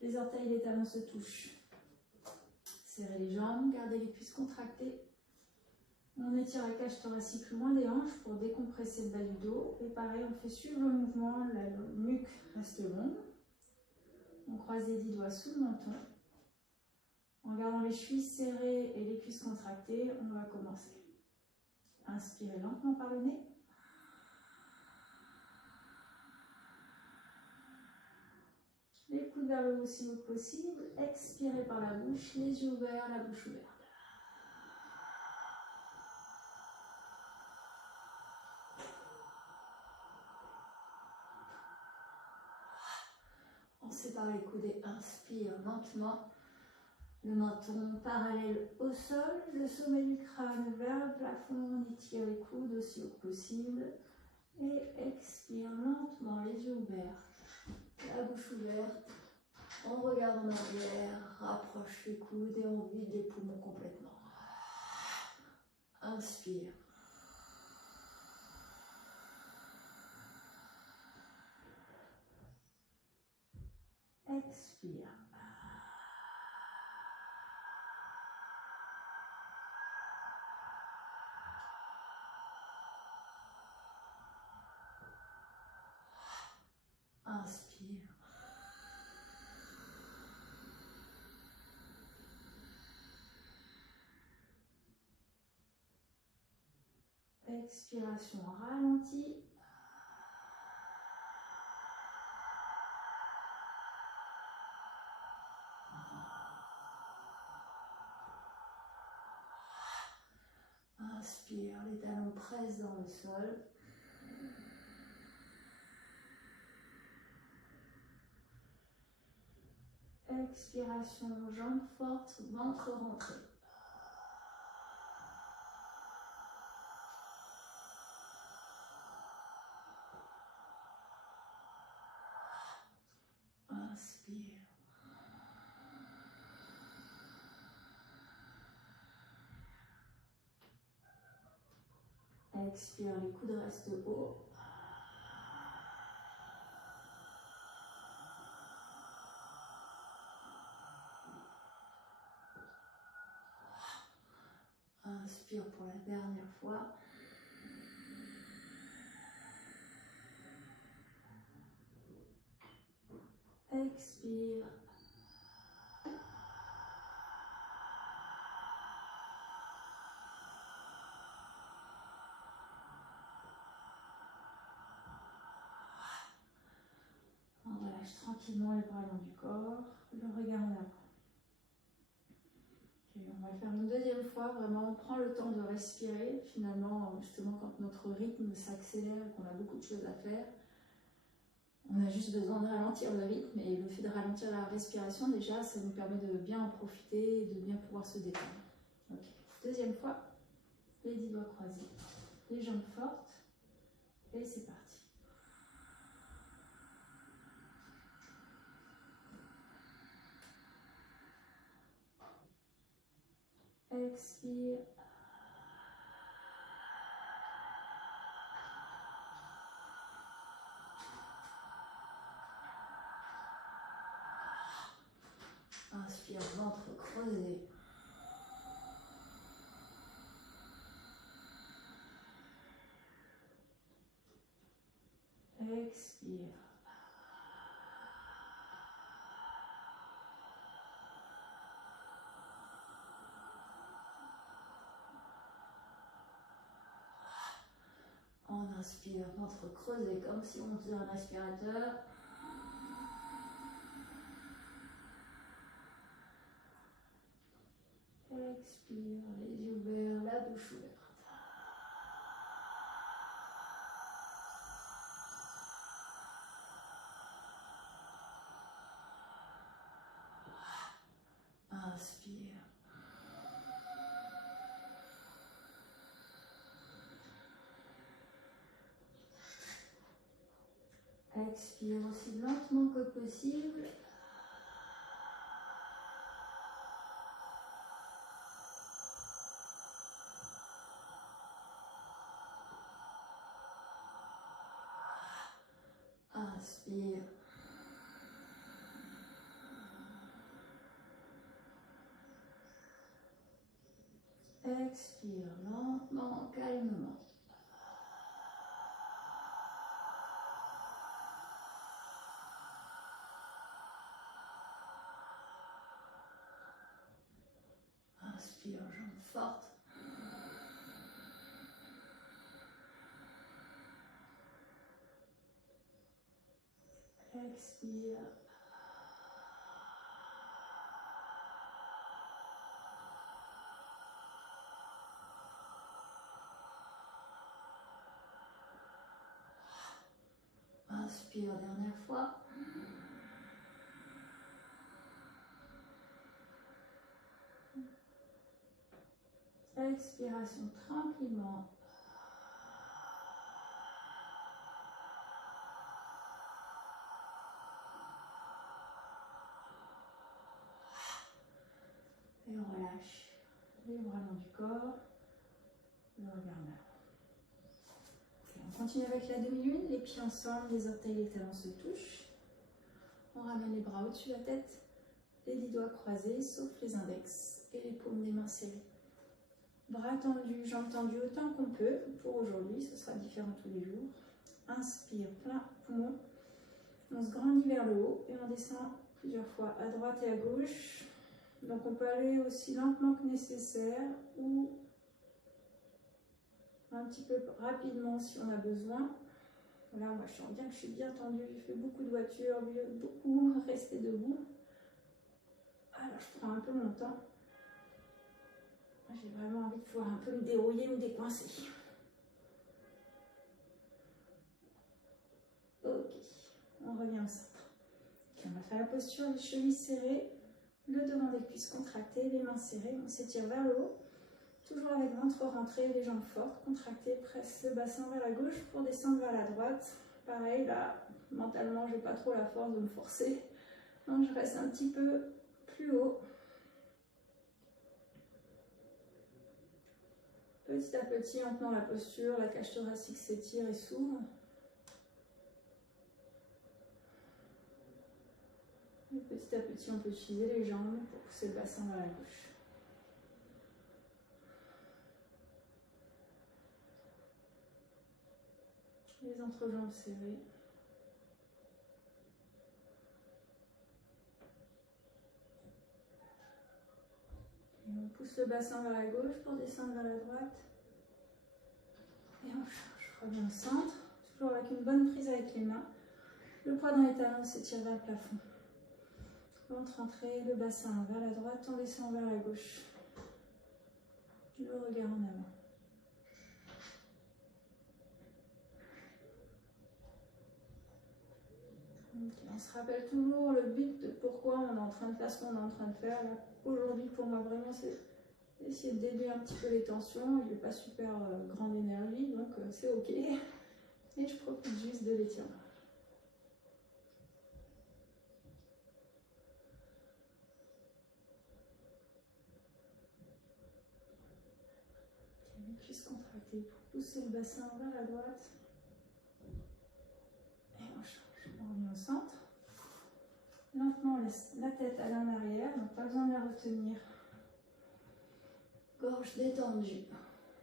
Les orteils et les talons se touchent. Serrez les jambes, gardez les cuisses contractées. On étire la cage thoracique loin des hanches pour décompresser le bas du dos. Et pareil, on fait suivre le mouvement, la nuque reste longue. On croise les 10 doigts sous le menton. En gardant les chevilles serrées et les cuisses contractées, on va commencer. Inspirez lentement par le nez. Les coudes vers le haut aussi haut que possible. Expirez par la bouche, les yeux ouverts, la bouche ouverte. On sépare les coudées, inspire lentement. Le menton parallèle au sol, le sommet du crâne vers le plafond. On étire les coudes aussi haut que possible. Et expire lentement, les yeux ouverts, la bouche ouverte. On regarde en arrière, rapproche les coudes et on vide les poumons complètement. Inspire. Expire. Inspire. Expiration ralentie. Inspire, les talons pressent dans le sol. Expiration, jambes fortes, ventre rentré. Inspire. Expire, les coudes restent hauts. Inspire pour la dernière fois. Expire. On relâche tranquillement les bras le long du corps, le regard en avant. Okay, on va le faire une deuxième fois, vraiment on prend le temps de respirer. Finalement, justement, quand notre rythme s'accélère et qu'on a beaucoup de choses à faire, on a juste besoin de ralentir le rythme, et le fait de ralentir la respiration, déjà, ça nous permet de bien en profiter et de bien pouvoir se détendre. Okay. Deuxième fois, les 10 doigts croisés, les jambes fortes, et c'est parti. Expire. Inspire, ventre creusé. Expire. On inspire, ventre creusé comme si on faisait un aspirateur. Expire, les yeux ouverts, la bouche ouverte. Inspire. Expire aussi lentement que possible. Inspire. Expire lentement, calmement. Inspire, jambes fortes. Expire. Inspire, dernière fois. Expiration tranquillement. Et on relâche les bras long du corps, le regard en avant. On continue avec la demi-lune, les pieds ensemble, les orteils, les talons se touchent. On ramène les bras au-dessus de la tête, les 10 doigts croisés, sauf les index et les paumes des mains serrées. Bras tendus, jambes tendues autant qu'on peut. Pour aujourd'hui, ce sera différent tous les jours. Inspire, plein poumon. On se grandit vers le haut et on descend plusieurs fois à droite et à gauche. Donc on peut aller aussi lentement que nécessaire ou un petit peu rapidement si on a besoin. Voilà, moi je sens bien que je suis bien tendue. J'ai fait beaucoup de voitures, beaucoup resté debout. Alors je prends un peu mon temps. J'ai vraiment envie de pouvoir un peu me dérouiller ou décoincer. Ok, on revient au centre. Okay, on va faire la posture, les chevilles serrées, le devant des cuisses contractées, les mains serrées. On s'étire vers le haut, toujours avec ventre rentré, les jambes fortes, contractées, presse le bassin vers la gauche pour descendre vers la droite. Pareil, là, mentalement, je n'ai pas trop la force de me forcer. Donc je reste un petit peu plus haut. Petit à petit, en tenant la posture, la cage thoracique s'étire et s'ouvre. Et petit à petit, on peut utiliser les jambes pour pousser le bassin vers la gauche. Les entrejambes serrées. Et on pousse le bassin vers la gauche pour descendre vers la droite. Et on change. Je reviens au centre, toujours avec une bonne prise avec les mains. Le poids dans les talons s'étire vers le plafond. Ventre rentré, le bassin vers la droite, on descend vers la gauche. Le regard en avant. Okay, on se rappelle toujours le but de pourquoi on est en train de faire ce qu'on est en train de faire. Aujourd'hui, pour moi, vraiment, c'est essayer de déduire un petit peu les tensions. Je n'ai pas super grande énergie, donc c'est ok. Et je profite juste de l'étirement. Les cuisses contractées pour pousser le bassin vers la droite. Et on change. On revient au centre. Lentement, on laisse la tête aller en arrière, donc pas besoin de la retenir. Gorge détendue,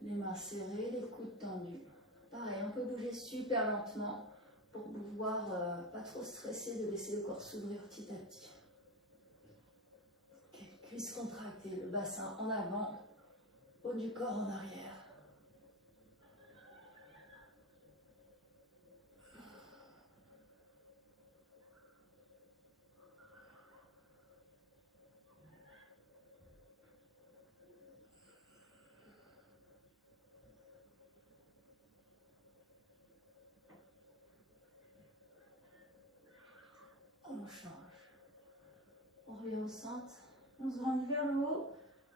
les mains serrées, les coudes tendus. Pareil, on peut bouger super lentement pour pouvoir pas trop stresser, de laisser le corps s'ouvrir petit à petit. Okay. Cuisses contractées, le bassin en avant, haut du corps en arrière. On change. On revient au centre. On se grandit vers le haut.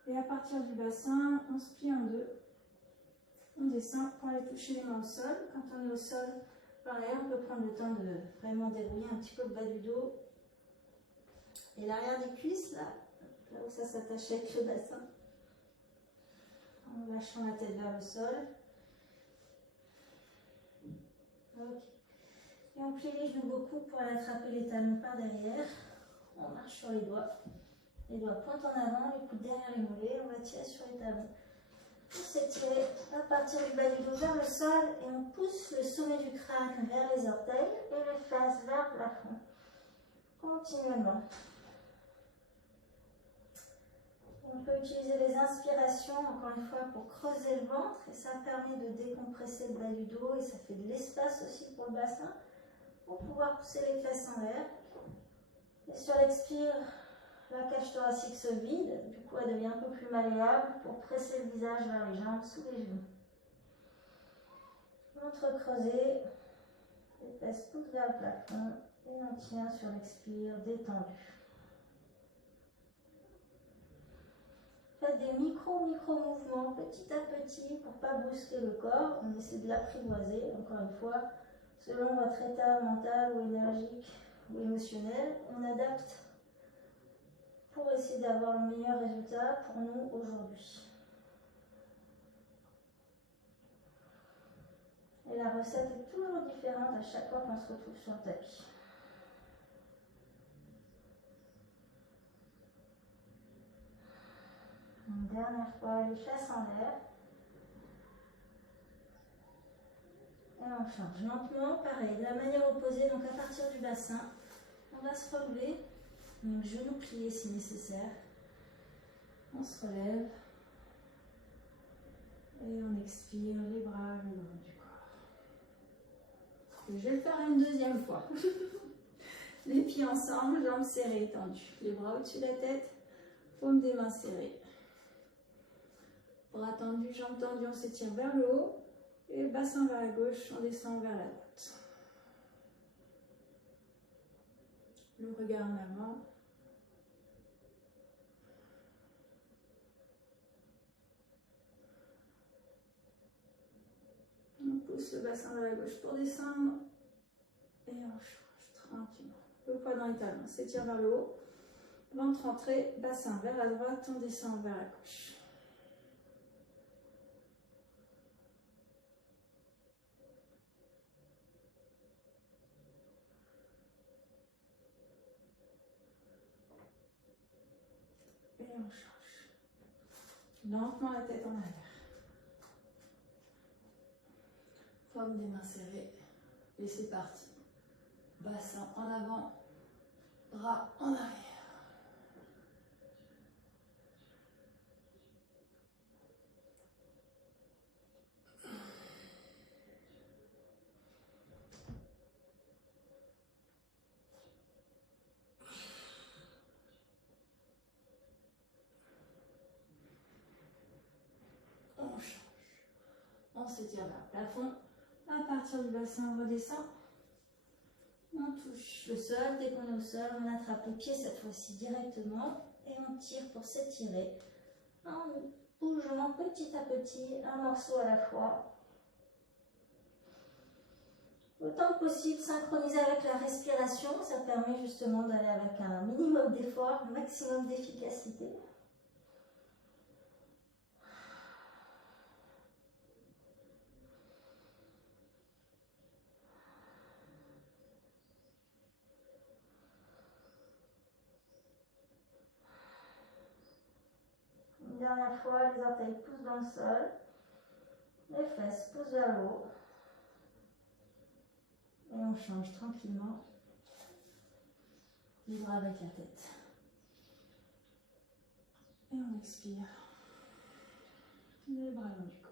Et à partir du bassin, on se plie en deux. On descend pour aller toucher les mains au sol. Quand on est au sol, pareil, on peut prendre le temps de vraiment dérouiller un petit peu le bas du dos. Et l'arrière des cuisses, là où ça s'attache avec le bassin. En lâchant la tête vers le sol. Ok. Et on plie les genoux beaucoup pour aller attraper les talons par derrière. On marche sur les doigts. Les doigts pointent en avant, les coudes derrière les mollets. On va tirer sur les talons. On s'étire à partir du bas du dos vers le sol et on pousse le sommet du crâne vers les orteils et les fesses vers le plafond. Continuellement. On peut utiliser les inspirations, encore une fois, pour creuser le ventre et ça permet de décompresser le bas du dos et ça fait de l'espace aussi pour le bassin pour pouvoir pousser les fesses en l'air. Et sur l'expire, la cage thoracique se vide, du coup elle devient un peu plus malléable pour presser le visage vers les jambes, sous les genoux. Ventre creusé, les fesses poussent vers le plafond et on tient sur l'expire détendu. Faites des micro-mouvements petit à petit pour ne pas brusquer le corps. On essaie de l'apprivoiser, encore une fois, selon votre état mental ou énergique ou émotionnel. On adapte pour essayer d'avoir le meilleur résultat pour nous aujourd'hui. Et la recette est toujours différente à chaque fois qu'on se retrouve sur le tapis. Une dernière fois, les fesses en l'air. Et on change lentement, pareil, de la manière opposée, donc à partir du bassin, on va se relever, donc genoux pliés si nécessaire. On se relève et on expire les bras le long du corps. Et je vais le faire une deuxième fois. Les pieds ensemble, jambes serrées, étendues. Les bras au-dessus de la tête, paume des mains serrées. Bras tendus, jambes tendues, on s'étire vers le haut. Et bassin vers la gauche, on descend vers la droite. Le regard en avant. On pousse le bassin vers la gauche pour descendre. Et on change tranquillement. Le poids dans les talons, on s'étire vers le haut. Ventre entré, bassin vers la droite, on descend vers la gauche. Et on change. Lentement la tête en arrière. Paume des mains serrées. Et c'est parti. Bassin en avant, bras en arrière. On change. On s'étire vers le plafond. À partir du bassin, on redescend. On touche le sol. Dès qu'on est au sol, on attrape les pieds cette fois-ci directement. Et on tire pour s'étirer. En bougeant petit à petit, un morceau à la fois. Autant que possible, synchroniser avec la respiration. Ça permet justement d'aller avec un minimum d'effort, un maximum d'efficacité. Une dernière fois, les orteils poussent dans le sol, les fesses poussent vers le haut. Et on change tranquillement les bras avec la tête. Et on expire les bras long du corps.